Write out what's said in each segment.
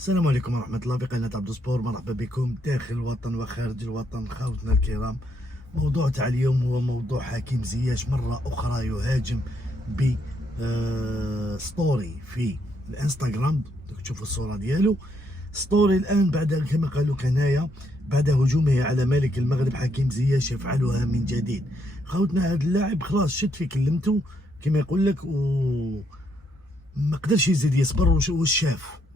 السلام عليكم ورحمة الله. في قناة عبدو سبور، مرحبا بكم داخل الوطن وخارج الوطن خاوتنا الكرام. موضوع تاع اليوم هو موضوع حكيم زياش مرة أخرى يهاجم ب ستوري في الانستغرام. تشوفوا الصورة ديالو ستوري الآن بعد كما قالوا كنايا بعد هجومه على ملك المغرب حكيم زياش يفعلها من جديد. خاوتنا هذا اللاعب خلاص شد في كلمته كما يقول لك، ما قدرش يزيد يصبر.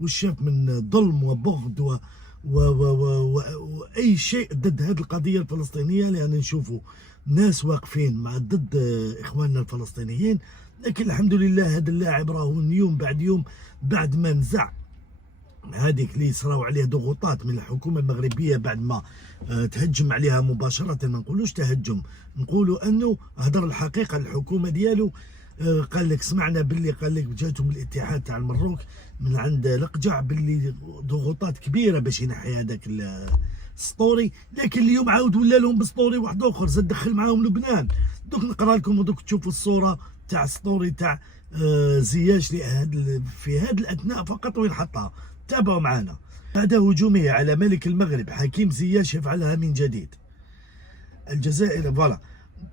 واش شاف من ظلم وبغض واي شيء ضد هذه القضيه الفلسطينيه، لان نشوفوا ناس واقفين مع ضد اخواننا الفلسطينيين. لكن الحمد لله هذا اللاعب راهو يوم بعد يوم بعد ما نزع هذيك اللي صراو عليه ضغوطات من الحكومه المغربيه بعد ما تهجم عليها مباشره. ما نقولوش تهجم، نقولوا انه هضر الحقيقه الحكومه ديالو. قال لك سمعنا باللي قال لك جاتهم الاتحاد تاع المروك من عند القجع باللي ضغوطات كبيره باش ينحي هذاك السطوري. لكن اليوم عاود ولا لهم بسطوري واحد اخر زاد دخل معاهم لبنان. دوك نقرا لكم ودوك تشوفوا الصوره تاع السطوري تاع زياش في هذا الاثناء فقط وين حطها. تابعوا معنا. بعد هجومه على ملك المغرب حكيم زياش يفعلها من جديد. الجزائر فوالا.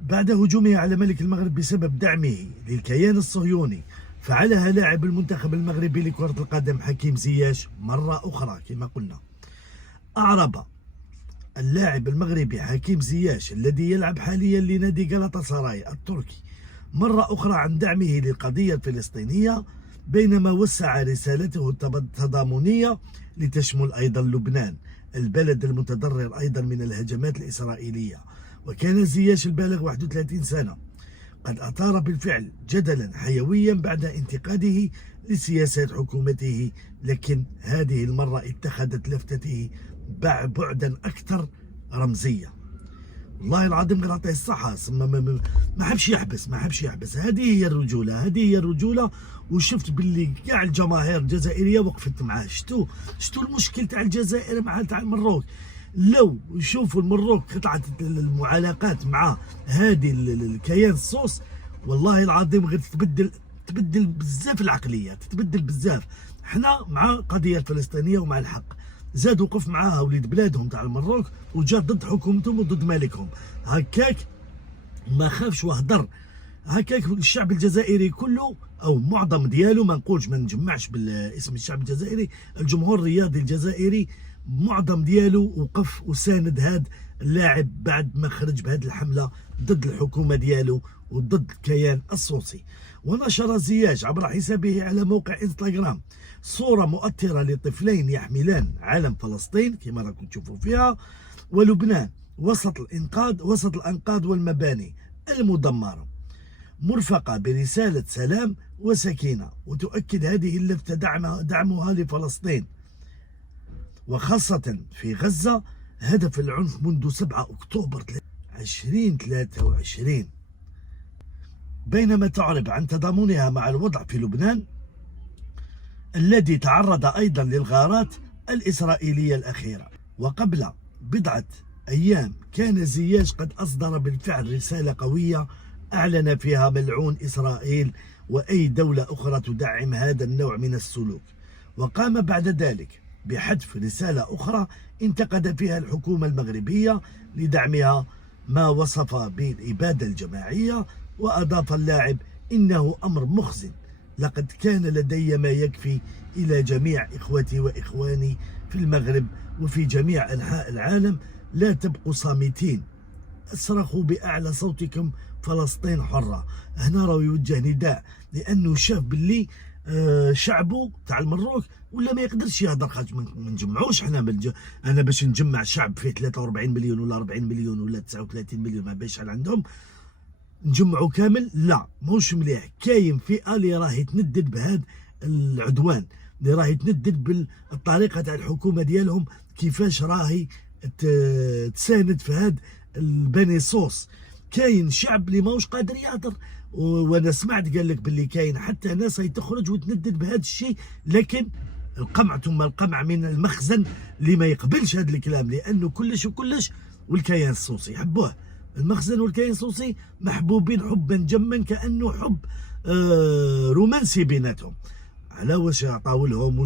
بعد هجومه على ملك المغرب بسبب دعمه للكيان الصهيوني، فعلها لاعب المنتخب المغربي لكرة القدم حكيم زياش مرة أخرى. كما قلنا، أعرب اللاعب المغربي حكيم زياش الذي يلعب حاليا لنادي غالاتا سراي التركي مرة أخرى عن دعمه للقضية الفلسطينية، بينما وسع رسالته التضامنية لتشمل أيضا لبنان البلد المتضرر أيضا من الهجمات الإسرائيلية. وكان زياش البالغ 31 سنة قد أثار بالفعل جدلا حيويا بعد انتقاده لسياسات حكومته، لكن هذه المرة اتخذت لفتته بعدا أكثر رمزية. والله العظيم غير أعطيه الصحة. ما حبش يحبس. هذه هي الرجولة. وشفت باللي كاع الجماهير الجزائرية وقفت معاه. شتو المشكل تاع الجزائر مع تاع المروك. لو يشوفوا المروك قطعة المعالقات مع هذه الكيان الصوص، والله العظيم غير تبدل بزاف العقليات، تبدل بزاف. حنا مع القضية الفلسطينية ومع الحق. زاد وقف معاها وليد بلادهم تاع المروك وجا ضد حكومتهم وضد مالكهم. هكاك ما خافش وهدر. هكاك الشعب الجزائري كله او معظم ديالو، ما نقولش ما نجمعش بالاسم الشعب الجزائري، الجمهور الرياضي الجزائري معظم ديالو وقف وساند هذا اللاعب بعد ما خرج بهذه الحمله ضد الحكومه ديالو وضد الكيان الصوصي. ونشر زياش عبر حسابه على موقع انستغرام صوره مؤثره لطفلين يحملان علم فلسطين كما راكم تشوفوا فيها ولبنان وسط الانقاض والمباني المدمره، مرفقه برساله سلام وسكينه. وتؤكد هذه اللفته دعمها لفلسطين وخاصة في غزة هدف العنف منذ 7 أكتوبر 2023، بينما تعرب عن تضامنها مع الوضع في لبنان الذي تعرض أيضا للغارات الإسرائيلية الأخيرة. وقبل بضعة أيام كان زياش قد أصدر بالفعل رسالة قوية أعلن فيها ملعون إسرائيل وأي دولة أخرى تدعم هذا النوع من السلوك. وقام بعد ذلك بحذف رسالة أخرى انتقد فيها الحكومة المغربية لدعمها ما وصف بالإبادة الجماعية. وأضاف اللاعب: إنه أمر محزن، لقد كان لدي ما يكفي إلى جميع إخوتي وإخواني في المغرب وفي جميع أنحاء العالم، لا تبقوا صامتين، اصرخوا بأعلى صوتكم، فلسطين حرة. هنا راه يوجه نداء لأنه شاف باللي شعبه تاع المروك ولا ما يقدرش يهضر. خاطر ما نجمعوش حنا انا باش نجمع شعب فيه 43 مليون ولا 40 مليون ولا 39 مليون، ما باش شحال عندهم نجمعوا كامل. لا موش مليح. كاين فئه اللي راهي تندد بهذا العدوان، اللي راهي تندد بالطريقه تاع الحكومه ديالهم كيفاش راهي تساند في هذا البني صوص. كاين شعب اللي ماهوش قادر يهضر. وانا سمعت قال لك باللي كاين حتى ناس هي تخرج وتندد بهذا الشيء، لكن القمع ثم القمع من المخزن اللي ما يقبلش هذا الكلام، لانه كلش والكيان الصوصي يحبوه. المخزن والكيان الصوصي محبوبين حبا جما كانه حب رومانسي بيناتهم. على واش عطاو لهم،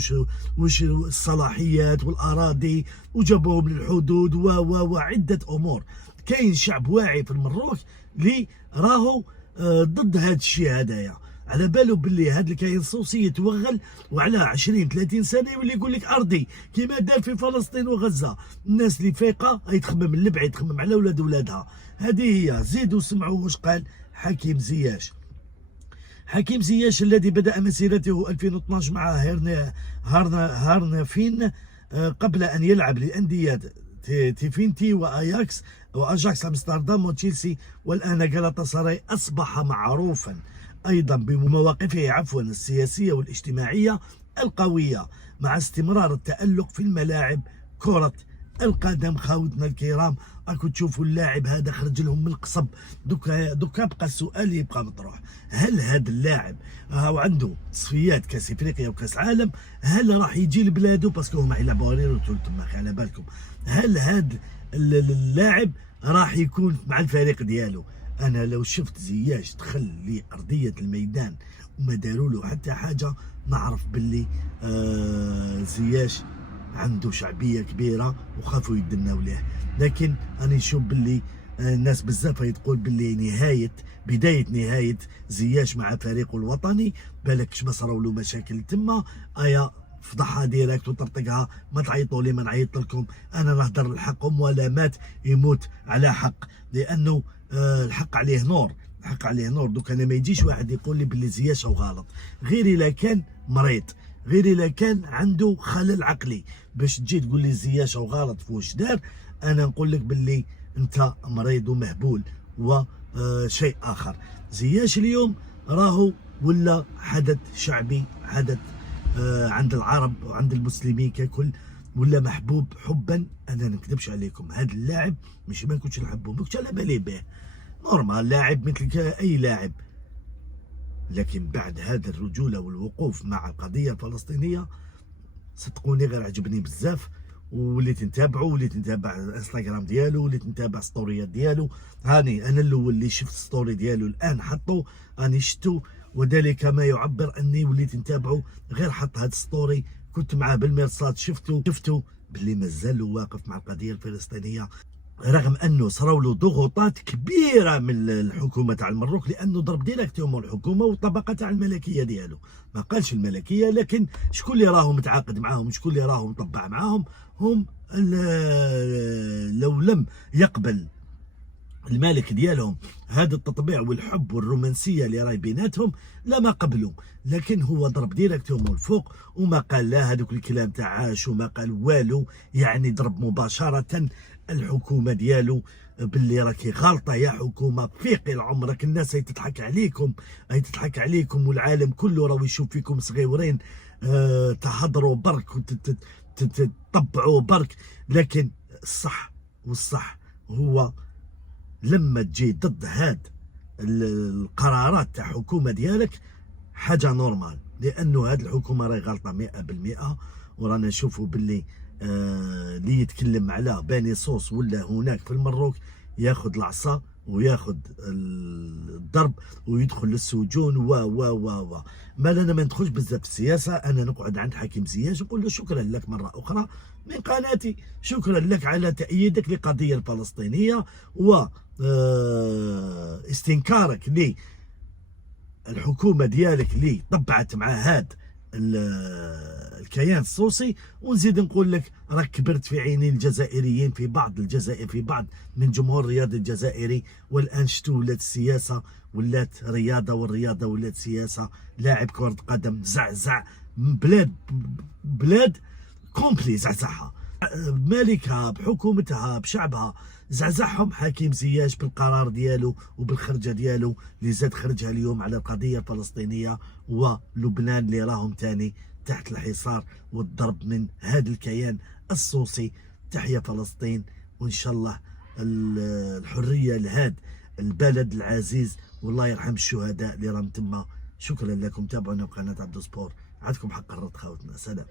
وش الصلاحيات والاراضي، وجابوهم للحدود وعده امور. كاين شعب واعي في المروك اللي راهو ضد هذا الشيء هذايا، على بالو باللي هذا الكيان الصوصي يتوغل، وعلى 20 30 سنه يولي يقول لك ارضي كما دار في فلسطين وغزه. الناس اللي فايقه يتخمم من البعيد، تخمم على ولادها. هذه هي. زيدوا سمعوا واش قال حكيم زياش. حكيم زياش الذي بدأ مسيرته 2012 مع هارنافين قبل أن يلعب لأندية تيفينتي وأجاكس أمستردام وتشيلسي، والآن غالاتا سراي، أصبح معروفا أيضا بمواقفه السياسية والاجتماعية القوية، مع استمرار التألق في الملاعب كرة القدم. خاوتنا الكرام، راكم تشوفوا اللاعب هذا خرج لهم من القصب. دوكا بقى السؤال يبقى مطروح، هل هذا اللاعب عنده تصفيات كاس افريقيا وكاس عالم، هل راح يجي لبلادو؟ باسكو هما يلعبوا ريرو تما على بالكم، هل هذا اللاعب راح يكون مع الفريق ديالو؟ انا لو شفت زياش دخل لارضيه الميدان وما داروا له حتى حاجه، نعرف باللي زياش عنده شعبيه كبيره وخافوا يدناو ليه. لكن انا نشوف باللي الناس بزاف تقول باللي بدايه نهايه زياش مع فريقه الوطني، بالك ما صراو له مشاكل تما. فضحها ديريكت وطرطقها، ما تعيطوا لي ما نعيط لكم، انا نهضر الحق، ولا مات يموت على حق، لانه الحق عليه نور، الحق عليه نور. دوك انا ما يجيش واحد يقول لي باللي زياش او غلط، غير الا كان مريض، غير الا كان عنده خلل عقلي، باش تجي تقول لي زياش او غلط في واش دار، انا نقول لك باللي انت مريض ومهبول وشيء اخر. زياش اليوم راهو ولا حدث شعبي، حدث عند العرب وعند المسلمين ككل، ولا محبوب حبا. انا نكذبش عليكم، هذا اللاعب مش ما كنتش نحبه، ما كنتش على بالي به، نورمال لاعب مثل اي لاعب، لكن بعد هذا الرجوله والوقوف مع القضيه الفلسطينيه صدقوني غير عجبني بزاف، وليت نتابعه، وليت نتابع الانستغرام ديالو، وليت نتابع ستوريات ديالو. هاني انا الاول اللي شفت ستوري ديالو الان حطو، راني شفتو، وذلك ما يعبر اني وليت نتابعه. غير حط هاد ستوري كنت معاه بالمرصاد، شفتو باللي مازال واقف مع القضيه الفلسطينيه، رغم انه صراو له ضغوطات كبيره من الحكومه تاع المروك، لانه ضرب ديريكتومون الحكومه والطبقه تاع الملكيه ديالو. ما قالش الملكيه، لكن شكون اللي راهو متعاقد معاهم، شكون اللي راهو مطبع معاهم، هم لو لم يقبل المالك ديالهم هذا التطبيع والحب والرومانسيه اللي راهي بيناتهم لما قبلوا. لكن هو ضرب ديريكتومون الفوق، وما قال لا هذوك الكلام تاع عاش، وما قال والو، يعني ضرب مباشره الحكومه ديالو باللي راكي غلطه يا حكومه، فيقي لعمرك، الناس هي تضحك عليكم، هي تضحك عليكم، والعالم كله راهو يشوف فيكم صغيورين تحضروا برك وتطبعوا برك. لكن الصح والصح هو لما تجي ضد هاد القرارات تاع حكومه ديالك حاجه نورمال، لانه هاد الحكومه راهي غلطه 100%. ورانا نشوفوا باللي اللي يتكلم على باني صوص ولا هناك في المروك ياخذ العصا وياخذ الضرب ويدخل للسجون و ما لنا ما ندخلش بزاف في السياسه. انا نقعد عند حكيم زياش نقول له شكرا لك مره اخرى من قناتي، شكرا لك على تأييدك للقضيه الفلسطينيه و استنكارك للحكومه ديالك اللي طبعت مع هاد الكيان الصوصي. ونزيد نقول لك راك كبرت في عيني الجزائريين، في بعض الجزائر، في بعض من جمهور الرياضي الجزائري، والان شتو ولات السياسه ولات رياضه، والرياضه ولات سياسه. لاعب كره قدم زعزع بلاد كومبلي، زعزعها بمالكها بحكومتها بشعبها، زعزعهم حكيم زياش بالقرار ديالو وبالخرجه ديالو اللي زاد خرجها اليوم على القضيه الفلسطينيه ولبنان اللي راهم تاني تحت الحصار والضرب من هذا الكيان الصوصي. تحيا فلسطين، وان شاء الله الحريه لهذا البلد العزيز، والله يرحم الشهداء اللي راهم تما. شكرا لكم، تابعونا بقناه عبدو سبور، عندكم حق الرد خوتنا، سلام.